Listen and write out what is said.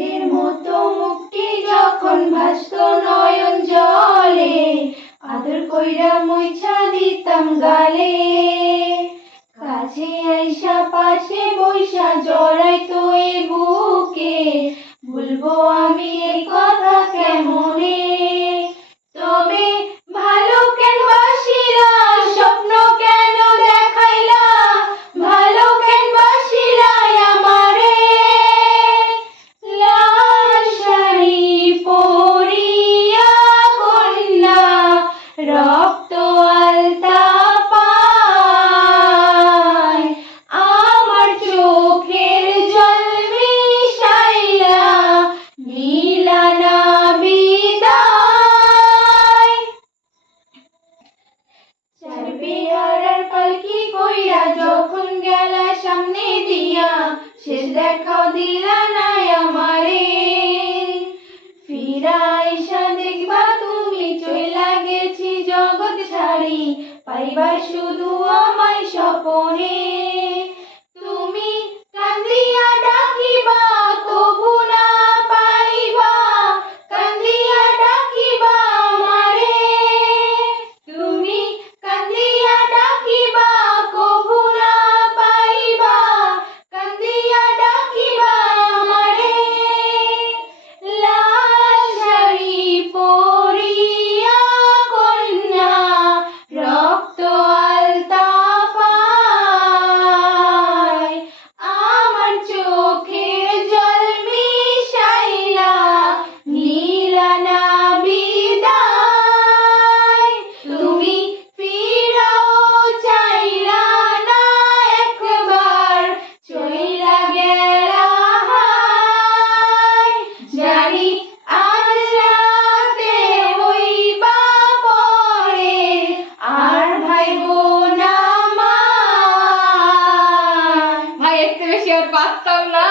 চাঁদের মতো মুখটি যখন ভাসতো নয়ন জলে, আদর কইরা মুইছা দিতাম গালে। কাছে আইসা পাশে বইসা জড়াইতো এ বুকে, ভুলবো আমি এই কথা কেমনে। তবে ভালো কেন বাসিলা, স্বপ্ন কেন দেখাইলা, ভালো কেন বাসিলা আমারে। লাল শাড়ি পরিয়া কন্যা, রক্ত আলতা পায়, আমার চোখের জল মিশাইলা নিলা না বিদায়। চার পেয়ারার পালকি কইরা যখন গেলা সামনে দিয়া, শেষ দেখাও দিলা না আমারে। ফিরা আইসা দেখবা তুমি চইলা গেছি জগৎ ছাড়ি, পাইবা শুধু আমায় স্বপনে। তুমি কান্দিয়া ডাকিবা তবু না পাইবা, কান্দিয়া ডাকিবা আমারে। তুমি কান্দিয়া ডাকিবা কবু না পাইবা, কান্দিয়া ডাকিবা আমারে। লাল শাড়ি পরিয়া কন্যা, রক্ত আলতা পায়, আমার চোখে জল মিশাইলা নিলা না বিদায়। তুমি ফিরাও চাইলা না একবার, চইলা গেলা হায়। জানি আজ রাতে হইবা পরে, আর ভাইবো না আমায়। ভাই এর থেকে বেশি আর পারতাম না।